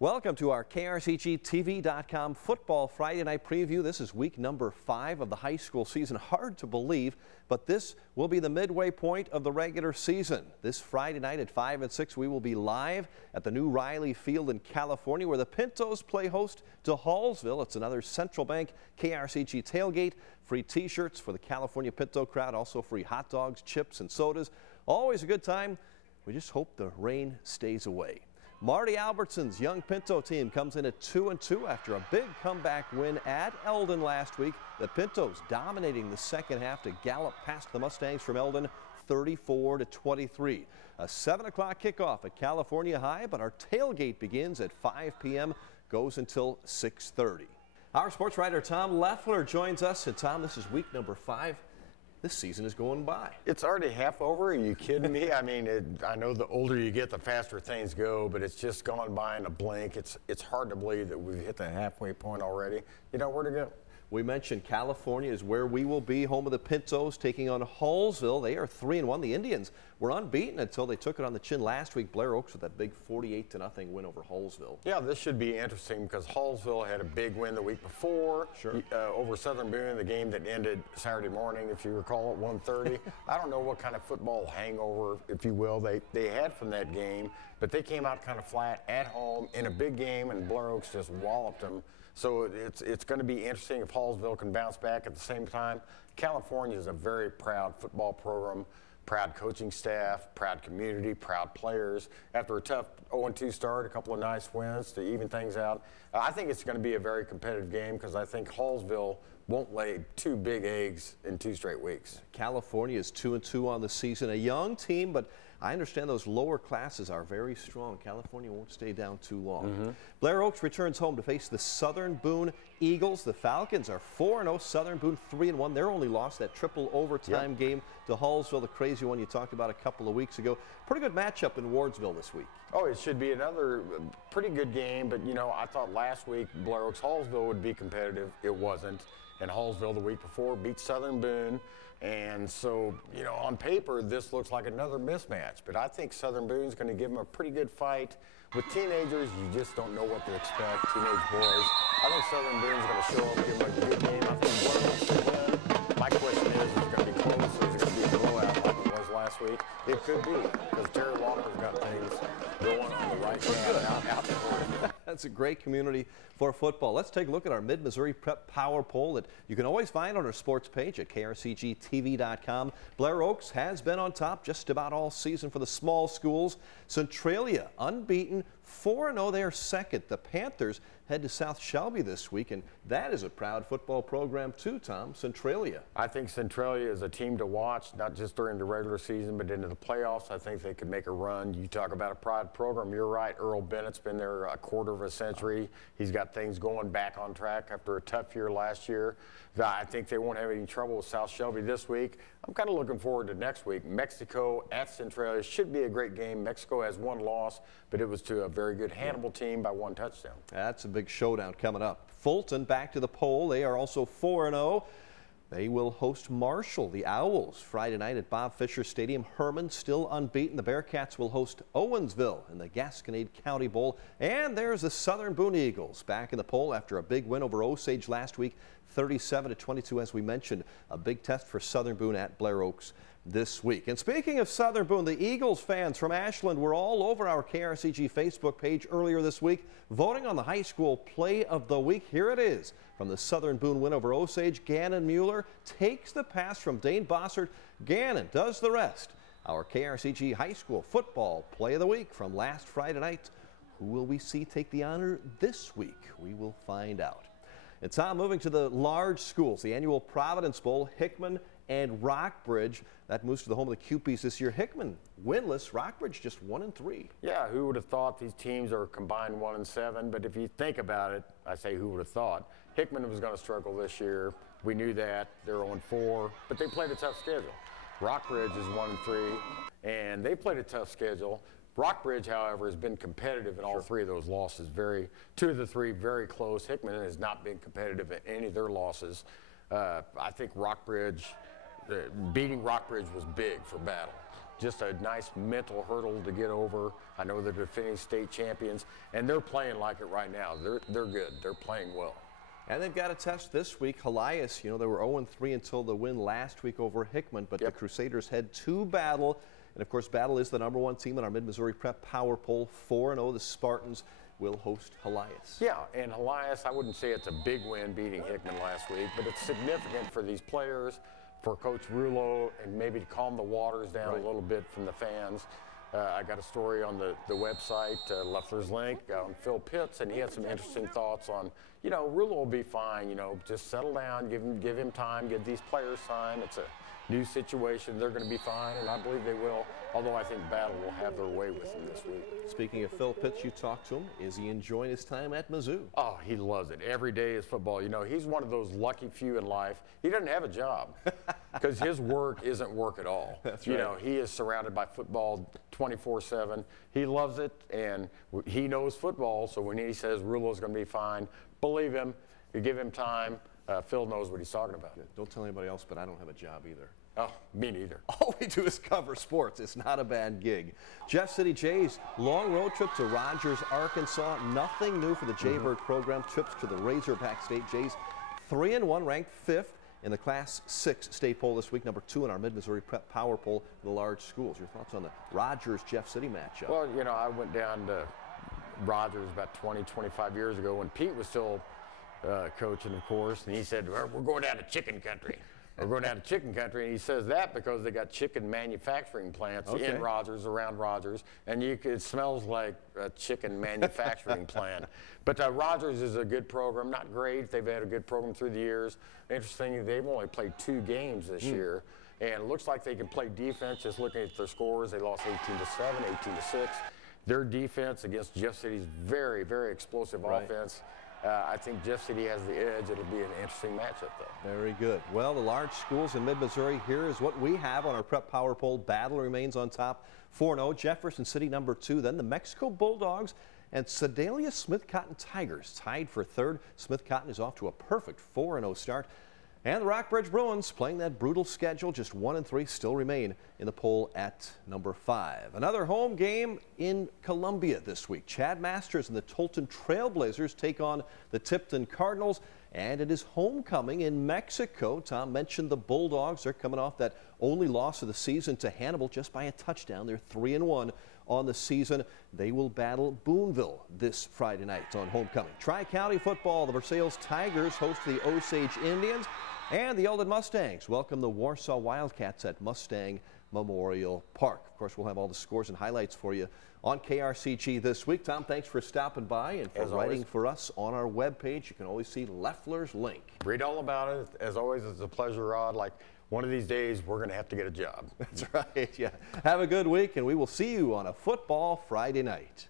Welcome to our KRCG-TV.com Football Friday Night Preview. This is week number 5 of the high school season. Hard to believe, but this will be the midway point of the regular season. This Friday night at 5 and 6, we will be live at the new Riley Field in California, where the Pintos play host to Hallsville. It's another Central Bank KRCG tailgate. Free T-shirts for the California Pinto crowd, also free hot dogs, chips, and sodas. Always a good time. We just hope the rain stays away. Marty Albertson's young Pinto team comes in at 2-2 after a big comeback win at Eldon last week. The Pintos dominating the second half to gallop past the Mustangs from Eldon 34-23. A 7 o'clock kickoff at California High, but our tailgate begins at 5 p.m., goes until 6:30. Our sports writer Tom Leffler joins us. And Tom, this is week number 5. This season is going by. It's already half over. Are you kidding me? I mean, I know the older you get, the faster things go, but it's just gone by in a blink. It's hard to believe that we've hit the halfway point already. You know where to go. We mentioned California is where we will be, home of the Pintos taking on Hallsville. They are 3-1. The Indians were unbeaten until they took it on the chin last week. Blair with that big 48-0 win over Hallsville. Yeah, this should be interesting because Hallsville had a big win the week before over Southern Boone, the game that ended Saturday morning, if you recall, at 1:30. I don't know what kind of football hangover, if you will, they had from that game, but they came out kind of flat at home in a big game, and Blair Oaks just walloped them. So it's going to be interesting if Hallsville can bounce back. At the same time, California is a very proud football program, proud coaching staff, proud community, proud players. After a tough 0-2 start, a couple of nice wins to even things out. I think it's going to be a very competitive game because I think Hallsville won't lay 2 big eggs in 2 straight weeks. California is 2-2 on the season. A young team, but I understand those lower classes are very strong. California won't stay down too long. Blair Oaks returns home to face the Southern Boone Eagles. The Falcons are 4-0. Southern Boone 3-1. Their only loss, that triple overtime game to Hallsville, the crazy one you talked about a couple of weeks ago. Pretty good matchup in Wardsville this week. Oh, it should be another pretty good game, but you know, I thought last week Blair Oaks Hallsville would be competitive. It wasn't. And Hallsville the week before beat Southern Boone. And so, you know, on paper, this looks like another mismatch. But I think Southern Boone's going to give them a pretty good fight. With teenagers, you just don't know what to expect, teenage boys. I think Southern Boone's going to show up and give them a good game. I think one of them should win. My question is it going to be close or is it going to be a blowout like it was last week? It could be, because Terry Walker's got things going on the right hand out there. That's a great community for football. Let's take a look at our Mid-Missouri Prep Power Poll that you can always find on our sports page at KRCGTV.com. Blair Oaks has been on top just about all season for the small schools. Centralia unbeaten, 4-0. They are second. The Panthers head to South Shelby this week, and that is a proud football program too, Tom. Centralia. I think Centralia is a team to watch, not just during the regular season, but into the playoffs. I think they could make a run. You talk about a proud program. You're right. Earl Bennett's been there a quarter of a century. He's got things going back on track after a tough year last year. I think they won't have any trouble with South Shelby this week. I'm kind of looking forward to next week. Mexico at Centralia should be a great game. Mexico has 1 loss, but it was to a very good Hannibal team by 1 touchdown. That's a big showdown coming up. Fulton back to the poll. They are also 4-0. They will host Marshall, the Owls, Friday night at Bob Fisher Stadium. Herman still unbeaten. The Bearcats will host Owensville in the Gasconade County Bowl. And there's the Southern Boone Eagles back in the poll after a big win over Osage last week, 37-22, as we mentioned. A big test for Southern Boone at Blair Oaks this week. And speaking of Southern Boone, the Eagles fans from Ashland were all over our KRCG Facebook page earlier this week, voting on the high school play of the week. Here it is. From the Southern Boone win over Osage, Gannon Mueller takes the pass from Dane Bossert. Gannon does the rest. Our KRCG high school football play of the week from last Friday night. Who will we see take the honor this week? We will find out. And Tom, moving to the large schools, the annual Providence Bowl, Hickman and Rockbridge. That moves to the home of the QPs this year. Hickman winless, Rockbridge just 1-3. Yeah, who would have thought these teams are combined 1-7? But if you think about it, I say who would have thought. Hickman was going to struggle this year. We knew that. They're 0-4, but they played a tough schedule. Rockbridge is 1-3, and they played a tough schedule. Rockbridge, however, has been competitive in all 3 of those losses. 2 of the 3 very close. Hickman has not been competitive in any of their losses. I think beating Rockbridge was big for Battle. just a nice mental hurdle to get over. I know they're defending state champions, and they're playing like it right now. They're good. They're playing well. And they've got a test this week. Helias, you know, they were 0-3 until the win last week over Hickman, but the Crusaders head to Battle. And, of course, Battle is the #1 team in our Mid-Missouri Prep Power Poll. 4-0, the Spartans will host Helias. Yeah, and Helias, I wouldn't say it's a big win beating Hickman last week, but it's significant for these players, for Coach Rulo, and maybe to calm the waters down a little bit from the fans. I got a story on the website, Leffler's Link, on Phil Pitts, and he had some interesting thoughts on, you know, Rulo will be fine, you know, just settle down, give him time, give these players time. It's a new situation. They're going to be fine, and I believe they will, although I think Battle will have their way with them this week. Speaking of Phil Pitts, you talked to him. Is he enjoying his time at Mizzou? Oh, he loves it. Every day is football. You know, he's one of those lucky few in life. He doesn't have a job because his work isn't work at all. That's right. You know, he is surrounded by football 24/7. He loves it, and he knows football, so when he says Rulo's going to be fine, believe him. You give him time. Phil knows what he's talking about. Don't tell anybody else, but I don't have a job either. Oh, me neither. All we do is cover sports. It's not a bad gig. Jeff City Jays, long road trip to Rogers, Arkansas. Nothing new for the Jaybird program. Trips to the Razorback State. Jays 3-1, ranked 5th in the Class 6 state poll this week. #2 in our Mid-Missouri Prep Power Poll for the large schools. Your thoughts on the Rogers-Jeff City matchup? Well, you know, I went down to Rogers about 25 years ago when Pete was still coaching, of course, and he said, we're going down to chicken country. We're going down to chicken country, and he says that because they got chicken manufacturing plants in Rogers, around Rogers, and it smells like a chicken manufacturing plant. But Rogers is a good program, not great. They've had a good program through the years. Interesting, they've only played 2 games this year, and it looks like they can play defense. Just looking at their scores, they lost 18-7, 18-6. Their defense against Jeff City's very, very explosive offense. I think Jeff City has the edge. It'll be an interesting matchup, though. Very good. Well, the large schools in Mid-Missouri, here is what we have on our Prep Power Poll. Battle remains on top, 4-0. Jefferson City #2. Then the Mexico Bulldogs and Sedalia Smith Cotton Tigers tied for 3rd. Smith Cotton is off to a perfect 4-0 start. And the Rockbridge Bruins, playing that brutal schedule, just 1-3, still remain in the poll at #5. Another home game in Columbia this week. Chad Masters and the Tolton Trailblazers take on the Tipton Cardinals, and it is homecoming in Mexico. Tom mentioned the Bulldogs. They're coming off that only loss of the season to Hannibal just by a touchdown. They're 3-1 on the season. They will battle Booneville this Friday night on homecoming. Tri-County football, the Versailles Tigers host the Osage Indians, and the Eldon Mustangs welcome the Warsaw Wildcats at Mustang Memorial Park. Of course, we'll have all the scores and highlights for you on KRCG this week. Tom, thanks for stopping by and for writing for us on our webpage. You can always see Leffler's Link. Read all about it. As always, it's a pleasure, Rod. Like, one of these days, we're going to have to get a job. That's right, yeah. Have a good week, and we will see you on a Football Friday night.